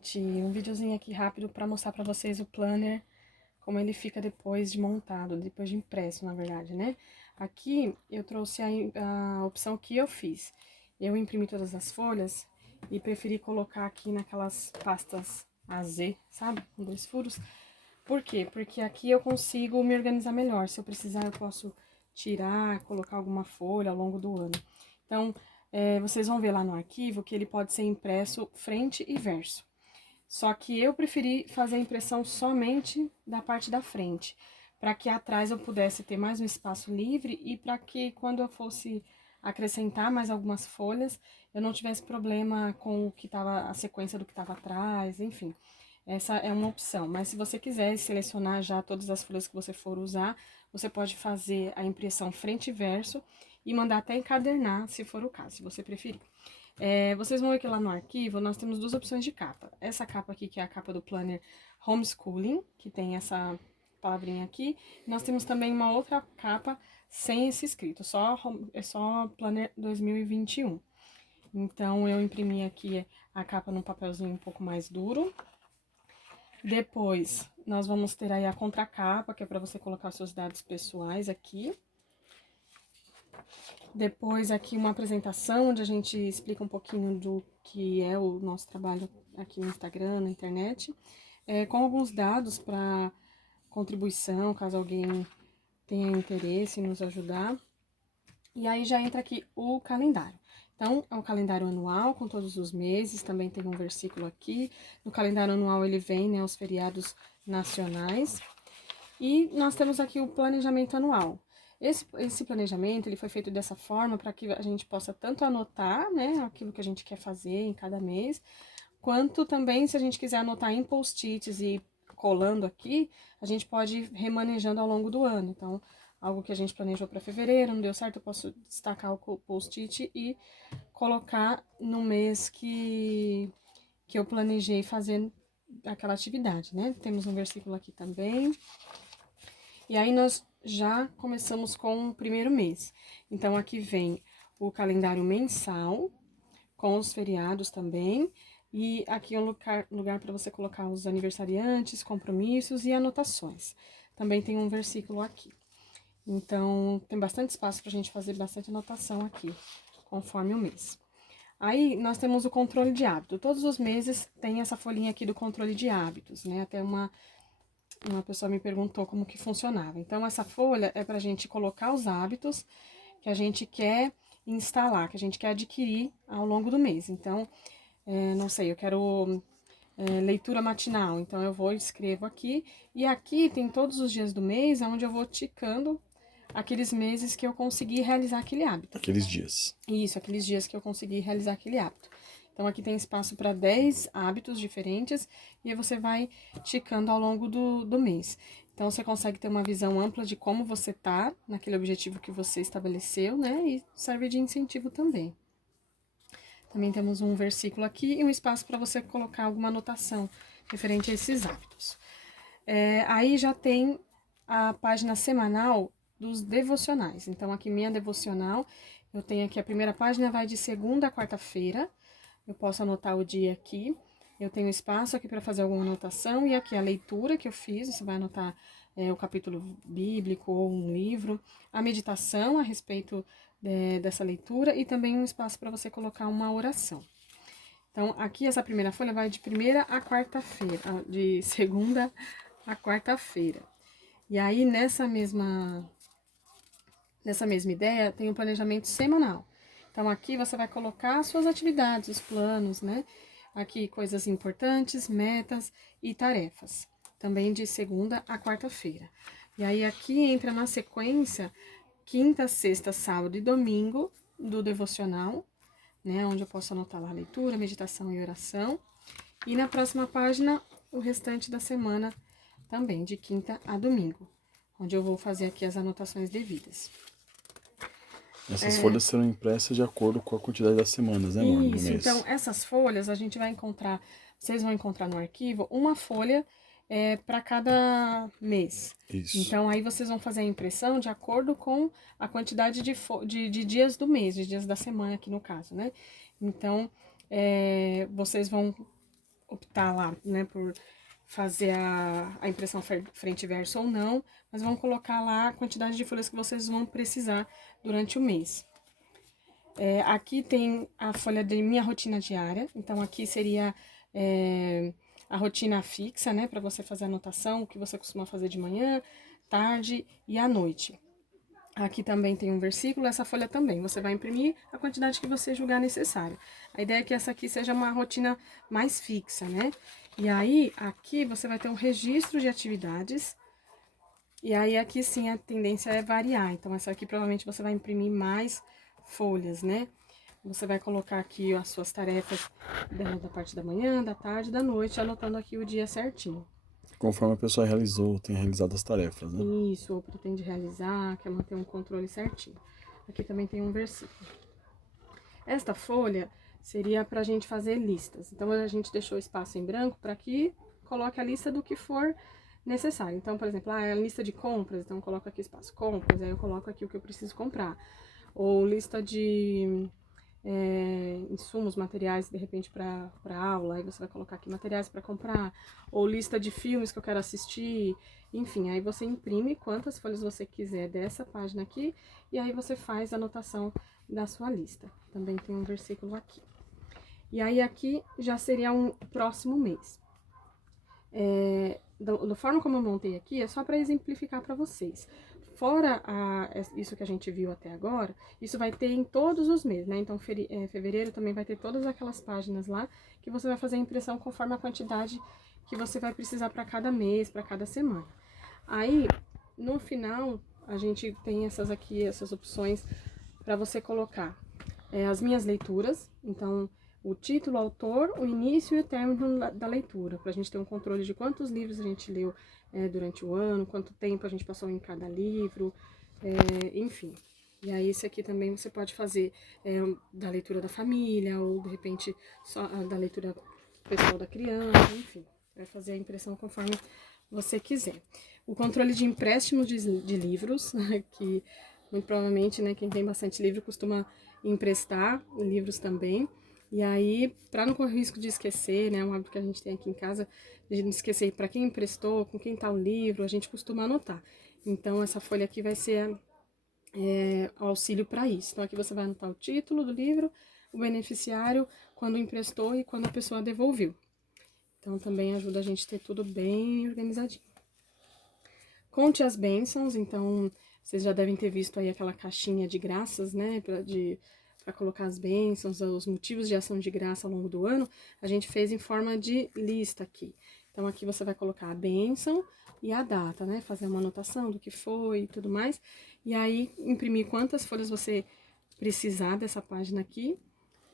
gente, um videozinho aqui rápido para mostrar para vocês o planner, como ele fica depois de montado, depois de impresso, na verdade, né? Aqui eu trouxe a opção que eu fiz. Eu imprimi todas as folhas e preferi colocar aqui naquelas pastas AZ, sabe? Com 2 furos. Por quê? Porque aqui eu consigo me organizar melhor. Se eu precisar, eu posso tirar, colocar alguma folha ao longo do ano. Então, vocês vão ver lá no arquivo que ele pode ser impresso frente e verso. Só que eu preferi fazer a impressão somente da parte da frente, para que atrás eu pudesse ter mais um espaço livre e para que quando eu fosse acrescentar mais algumas folhas, eu não tivesse problema com o que estava, a sequência do que estava atrás, enfim. Essa é uma opção, mas se você quiser selecionar já todas as folhas que você for usar, você pode fazer a impressão frente e verso e mandar até encadernar, se for o caso, se você preferir. Vocês vão ver que lá no arquivo nós temos 2 opções de capa. Essa capa aqui, que é a capa do planner Homeschooling, que tem essa palavrinha aqui. Nós temos também uma outra capa sem esse escrito, é só Planner 2021. Então, eu imprimi aqui a capa num papelzinho um pouco mais duro. Depois, nós vamos ter aí a contracapa, que é para você colocar seus dados pessoais aqui. Depois, aqui uma apresentação, onde a gente explica um pouquinho do que é o nosso trabalho aqui no Instagram, na internet. Com alguns dados para contribuição, caso alguém tenha interesse em nos ajudar. E aí já entra aqui o calendário. Então, é um calendário anual com todos os meses, também tem um versículo aqui. No calendário anual ele vem, né, os feriados nacionais. E nós temos aqui o planejamento anual. Esse planejamento, ele foi feito dessa forma para que a gente possa tanto anotar, né, aquilo que a gente quer fazer em cada mês, quanto também, se a gente quiser anotar em post-its e colando aqui, a gente pode ir remanejando ao longo do ano. Então, algo que a gente planejou para fevereiro, não deu certo, eu posso destacar o post-it e colocar no mês que eu planejei fazer aquela atividade, né? Temos um versículo aqui também. E aí, nós já começamos com o primeiro mês. Então, aqui vem o calendário mensal, com os feriados também. E aqui é um lugar para você colocar os aniversariantes, compromissos e anotações. Também tem um versículo aqui. Então, tem bastante espaço para a gente fazer bastante anotação aqui, conforme o mês. Aí, nós temos o controle de hábito. Todos os meses tem essa folhinha aqui do controle de hábitos, né? Até uma pessoa me perguntou como que funcionava. Então, essa folha é para a gente colocar os hábitos que a gente quer instalar, que a gente quer adquirir ao longo do mês. Então, não sei, eu quero leitura matinal, então eu vou e escrevo aqui. E aqui tem todos os dias do mês, onde eu vou ticando aqueles meses que eu consegui realizar aquele hábito. Aqueles dias. Isso, aqueles dias que eu consegui realizar aquele hábito. Então, aqui tem espaço para 10 hábitos diferentes e aí você vai ticando ao longo do mês. Então, você consegue ter uma visão ampla de como você tá naquele objetivo que você estabeleceu, né? E serve de incentivo também. Também temos um versículo aqui e um espaço para você colocar alguma anotação referente a esses hábitos. Aí já tem a página semanal dos devocionais. Então, aqui minha devocional, eu tenho aqui a primeira página, vai de segunda a quarta-feira. Eu posso anotar o dia aqui. Eu tenho espaço aqui para fazer alguma anotação. E aqui a leitura que eu fiz, você vai anotar o capítulo bíblico ou um livro. A meditação a respeito dessa leitura e também um espaço para você colocar uma oração. Então, aqui essa primeira folha vai de primeira a quarta-feira, de segunda a quarta-feira. E aí, nessa mesma ideia, tem o planejamento semanal. Então, aqui você vai colocar as suas atividades, os planos, né? Aqui, coisas importantes, metas e tarefas. Também de segunda a quarta-feira. E aí, aqui entra na sequência quinta, sexta, sábado e domingo do devocional, né? Onde eu posso anotar lá leitura, meditação e oração. E na próxima página, o restante da semana também, de quinta a domingo, onde eu vou fazer aqui as anotações devidas. Essas folhas serão impressas de acordo com a quantidade das semanas, né, amor? Isso, então essas folhas a gente vai encontrar, vocês vão encontrar no arquivo, uma folha para cada mês. Isso. Então, aí vocês vão fazer a impressão de acordo com a quantidade de dias do mês, de dias da semana aqui no caso, né? Então, vocês vão optar lá, né, por fazer a impressão frente e verso ou não, mas vão colocar lá a quantidade de folhas que vocês vão precisar durante o mês. Aqui tem a folha de minha rotina diária, então aqui seria a rotina fixa, né, para você fazer a anotação, o que você costuma fazer de manhã, tarde e à noite. Aqui também tem um versículo, essa folha também, você vai imprimir a quantidade que você julgar necessária. A ideia é que essa aqui seja uma rotina mais fixa, né? E aí, aqui você vai ter um registro de atividades, e aí aqui sim a tendência é variar, então essa aqui provavelmente você vai imprimir mais folhas, né? Você vai colocar aqui as suas tarefas da parte da manhã, da tarde, da noite, anotando aqui o dia certinho. Conforme a pessoa tem realizado as tarefas, né? Isso, ou pretende realizar, quer manter um controle certinho. Aqui também tem um versículo. Esta folha seria para a gente fazer listas. Então, a gente deixou espaço em branco para que coloque a lista do que for necessário. Então, por exemplo, a lista de compras, então eu coloco aqui espaço compras, aí eu coloco aqui o que eu preciso comprar. Ou lista de insumos, materiais, de repente, para aula, aí você vai colocar aqui materiais para comprar, ou lista de filmes que eu quero assistir, enfim, aí você imprime quantas folhas você quiser dessa página aqui, e aí você faz a anotação da sua lista. Também tem um versículo aqui. E aí aqui já seria um próximo mês. Da forma como eu montei aqui, é só para exemplificar para vocês. Fora isso que a gente viu até agora, isso vai ter em todos os meses, né? Então, fevereiro também vai ter todas aquelas páginas lá que você vai fazer a impressão conforme a quantidade que você vai precisar para cada mês, para cada semana. Aí, no final, a gente tem essas opções para você colocar as minhas leituras, então o título, o autor, o início e o término da leitura, para a gente ter um controle de quantos livros a gente leu durante o ano, quanto tempo a gente passou em cada livro, enfim. E aí esse aqui também você pode fazer da leitura da família, ou de repente só da leitura pessoal da criança, enfim. Vai fazer a impressão conforme você quiser. O controle de empréstimos de livros, que muito provavelmente, né, quem tem bastante livro costuma emprestar livros também. E aí, para não correr risco de esquecer, né, um hábito que a gente tem aqui em casa, de não esquecer para quem emprestou, com quem tá o livro, a gente costuma anotar. Então, essa folha aqui vai ser auxílio para isso. Então, aqui você vai anotar o título do livro, o beneficiário, quando emprestou e quando a pessoa devolveu. Então, também ajuda a gente a ter tudo bem organizadinho. Conte as bênçãos, então, vocês já devem ter visto aí aquela caixinha de graças, né, para colocar as bênçãos, os motivos de ação de graça ao longo do ano, a gente fez em forma de lista aqui. Então, aqui você vai colocar a bênção e a data, né? Fazer uma anotação do que foi e tudo mais. E aí, imprimir quantas folhas você precisar dessa página aqui,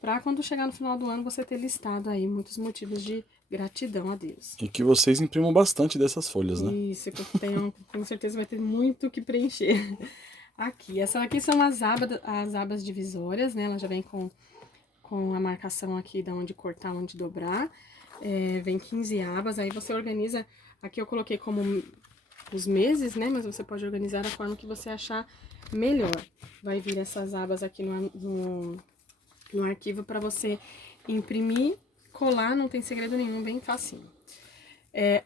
para quando chegar no final do ano você ter listado aí muitos motivos de gratidão a Deus. E que vocês imprimam bastante dessas folhas, né? Isso, que eu tenho certeza vai ter muito o que preencher. Aqui, essas aqui são as abas divisórias, né? Ela já vem com a marcação aqui de onde cortar, onde dobrar. Vem 15 abas, aí você organiza. Aqui eu coloquei como os meses, né? Mas você pode organizar da forma que você achar melhor. Vai vir essas abas aqui no arquivo para você imprimir, colar, não tem segredo nenhum, bem facinho.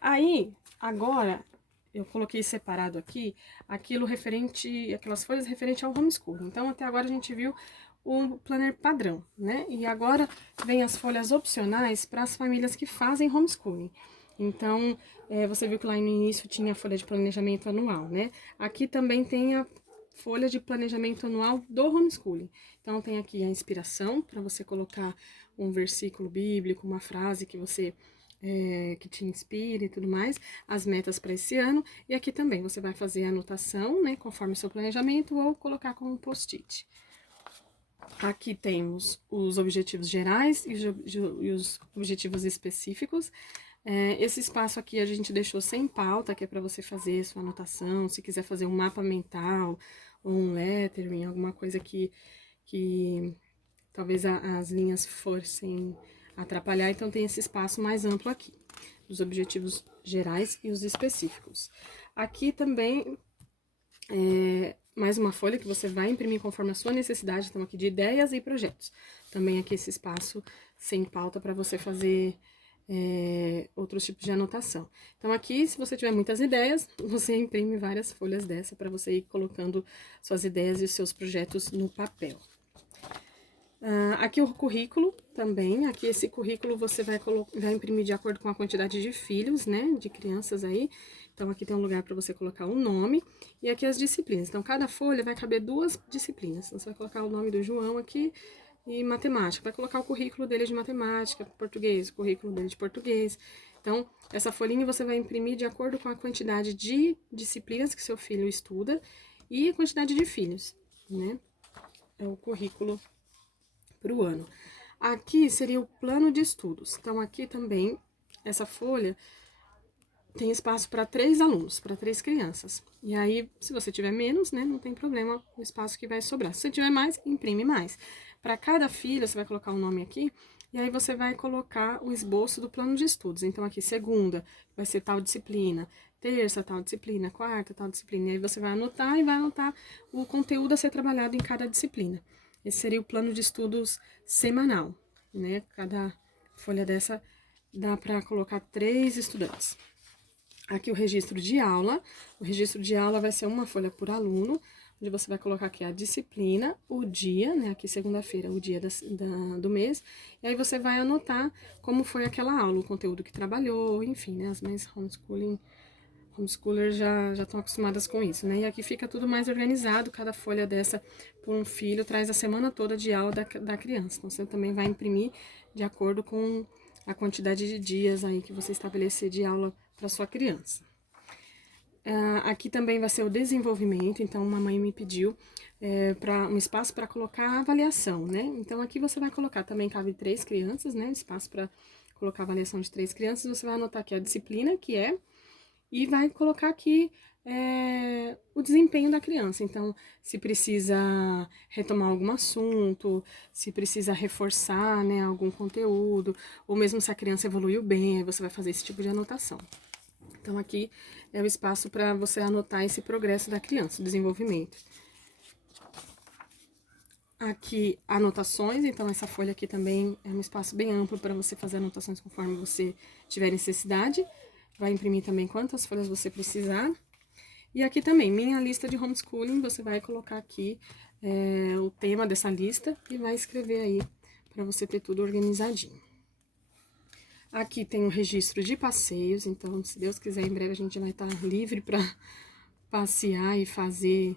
Aí, agora, eu coloquei separado aqui aquelas folhas referente ao homeschooling. Então, até agora a gente viu o planner padrão, né? E agora vem as folhas opcionais para as famílias que fazem homeschooling. Então, você viu que lá no início tinha a folha de planejamento anual, né? Aqui também tem a folha de planejamento anual do homeschooling. Então, tem aqui a inspiração para você colocar um versículo bíblico, uma frase que você que te inspire e tudo mais, as metas para esse ano, e aqui também você vai fazer a anotação, né, conforme o seu planejamento, ou colocar como post-it. Aqui temos os objetivos gerais e os objetivos específicos. Esse espaço aqui a gente deixou sem pauta, que é para você fazer sua anotação, se quiser fazer um mapa mental, ou um lettering, alguma coisa que talvez as linhas fossem atrapalhar, então tem esse espaço mais amplo aqui, dos objetivos gerais e os específicos. Aqui também, mais uma folha que você vai imprimir conforme a sua necessidade, então aqui de ideias e projetos. Também aqui esse espaço sem pauta para você fazer outros tipos de anotação. Então, aqui, se você tiver muitas ideias, você imprime várias folhas dessa para você ir colocando suas ideias e seus projetos no papel. Aqui o currículo também, aqui esse currículo você vai imprimir de acordo com a quantidade de filhos, né, de crianças aí. Então, aqui tem um lugar para você colocar o nome e aqui as disciplinas. Então, cada folha vai caber 2 disciplinas. Então, você vai colocar o nome do João aqui e matemática. Vai colocar o currículo dele de matemática, português, o currículo dele de português. Então, essa folhinha você vai imprimir de acordo com a quantidade de disciplinas que seu filho estuda e a quantidade de filhos, né? É o currículo para o ano. Aqui seria o plano de estudos. Então, aqui também, essa folha tem espaço para 3 alunos, para 3 crianças. E aí, se você tiver menos, né, não tem problema o espaço que vai sobrar. Se você tiver mais, imprime mais. Para cada filha, você vai colocar o nome aqui, e aí você vai colocar o esboço do plano de estudos. Então, aqui, segunda, vai ser tal disciplina, terça, tal disciplina, quarta, tal disciplina. E aí você vai anotar e vai anotar o conteúdo a ser trabalhado em cada disciplina. Esse seria o plano de estudos semanal, né? Cada folha dessa dá para colocar 3 estudantes. Aqui o registro de aula. O registro de aula vai ser uma folha por aluno, onde você vai colocar aqui a disciplina, o dia, né? Aqui segunda-feira, o dia do mês. E aí você vai anotar como foi aquela aula, o conteúdo que trabalhou, enfim, né? As mães homeschoolers já estão acostumadas com isso, né? E aqui fica tudo mais organizado, cada folha dessa por um filho traz a semana toda de aula da criança. Então, você também vai imprimir de acordo com a quantidade de dias aí que você estabelecer de aula para sua criança. Aqui também vai ser o desenvolvimento, então uma mãe me pediu para um espaço para colocar a avaliação, né? Então aqui você vai colocar, também cabe 3 crianças, né? Espaço para colocar a avaliação de 3 crianças, você vai anotar aqui a disciplina que é, e vai colocar aqui o desempenho da criança. Então, se precisa retomar algum assunto, se precisa reforçar, né, algum conteúdo, ou mesmo se a criança evoluiu bem, aí você vai fazer esse tipo de anotação. Então, aqui é o espaço para você anotar esse progresso da criança, o desenvolvimento. Aqui, anotações, então essa folha aqui também é um espaço bem amplo para você fazer anotações conforme você tiver necessidade. Vai imprimir também quantas folhas você precisar. E aqui também, minha lista de homeschooling, você vai colocar aqui o tema dessa lista e vai escrever aí para você ter tudo organizadinho. Aqui tem o registro de passeios, então, se Deus quiser, em breve a gente vai estar livre para passear e fazer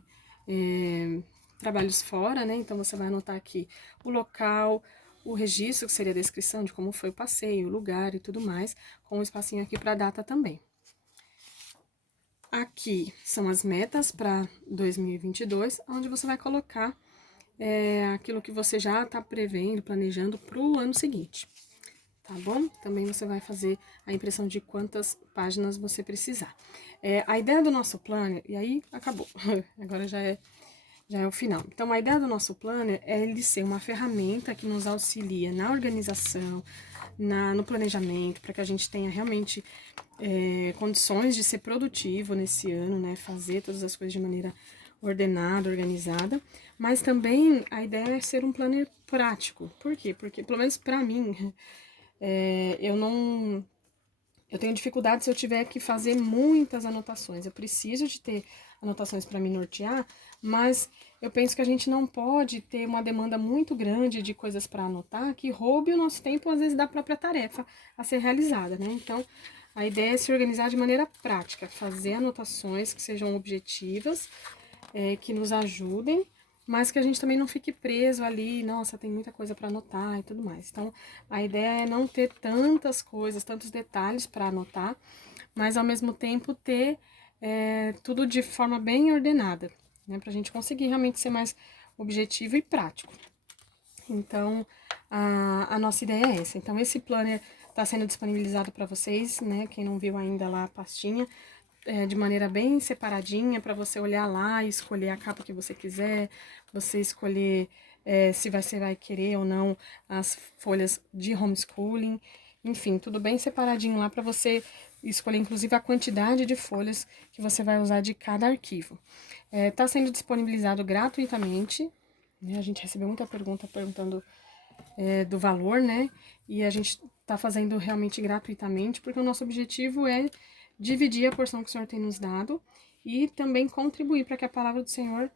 trabalhos fora, né? Então, você vai anotar aqui o local, o registro, que seria a descrição de como foi o passeio, o lugar e tudo mais, com um espacinho aqui para data também. Aqui são as metas para 2022, onde você vai colocar aquilo que você já está prevendo, planejando para o ano seguinte, tá bom? Também você vai fazer a impressão de quantas páginas você precisar. A ideia do nosso planner, e aí acabou, agora já é o final. Então, a ideia do nosso planner é ele ser uma ferramenta que nos auxilia na organização, no planejamento, para que a gente tenha realmente condições de ser produtivo nesse ano, né? Fazer todas as coisas de maneira ordenada, organizada. Mas também a ideia é ser um planner prático. Por quê? Porque, pelo menos para mim, eu tenho dificuldade se eu tiver que fazer muitas anotações. Eu preciso de ter anotações para me nortear, mas eu penso que a gente não pode ter uma demanda muito grande de coisas para anotar que roube o nosso tempo, às vezes, da própria tarefa a ser realizada, né? Então, a ideia é se organizar de maneira prática, fazer anotações que sejam objetivas, que nos ajudem, mas que a gente também não fique preso ali, nossa, tem muita coisa para anotar e tudo mais. Então, a ideia é não ter tantas coisas, tantos detalhes para anotar, mas ao mesmo tempo ter tudo de forma bem ordenada, né? Pra gente conseguir realmente ser mais objetivo e prático. Então, a nossa ideia é essa. Então, esse planner está sendo disponibilizado para vocês, né? Quem não viu ainda lá a pastinha, de maneira bem separadinha, para você olhar lá e escolher a capa que você quiser, você escolher se você vai querer ou não as folhas de homeschooling, enfim, tudo bem separadinho lá para você escolher, inclusive, a quantidade de folhas que você vai usar de cada arquivo. Tá sendo disponibilizado gratuitamente, né? A gente recebeu muita pergunta perguntando do valor, né? E a gente tá fazendo realmente gratuitamente, porque o nosso objetivo é dividir a porção que o Senhor tem nos dado e também contribuir para que a palavra do Senhor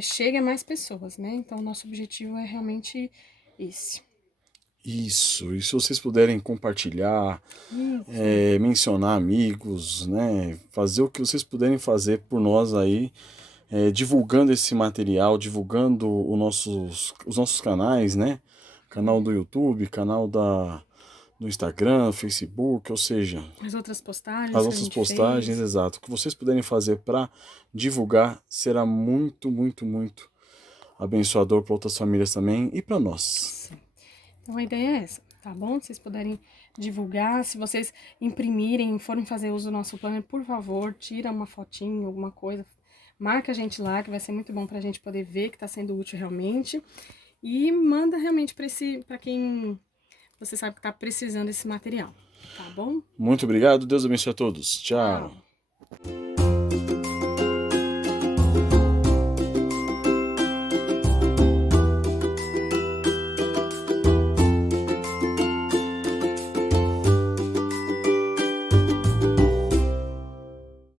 chegue a mais pessoas, né? Então, o nosso objetivo é realmente esse. Isso, e se vocês puderem compartilhar, Isso. mencionar amigos, né? Fazer o que vocês puderem fazer por nós aí, divulgando esse material, divulgando os nossos canais, né? Canal do YouTube, canal do Instagram, Facebook, ou seja, As outras as postagens que a nossas gente postagens, fez. exato. O que vocês puderem fazer para divulgar será muito, muito, muito abençoador para outras famílias também e para nós. Sim. Então, a ideia é essa, tá bom? Se vocês puderem divulgar, se vocês imprimirem, forem fazer uso do nosso planner, por favor, tira uma fotinho, alguma coisa, marca a gente lá, que vai ser muito bom pra gente poder ver que tá sendo útil realmente. E manda realmente para quem você sabe que tá precisando desse material, tá bom? Muito obrigado, Deus abençoe a todos. Tchau. Tchau!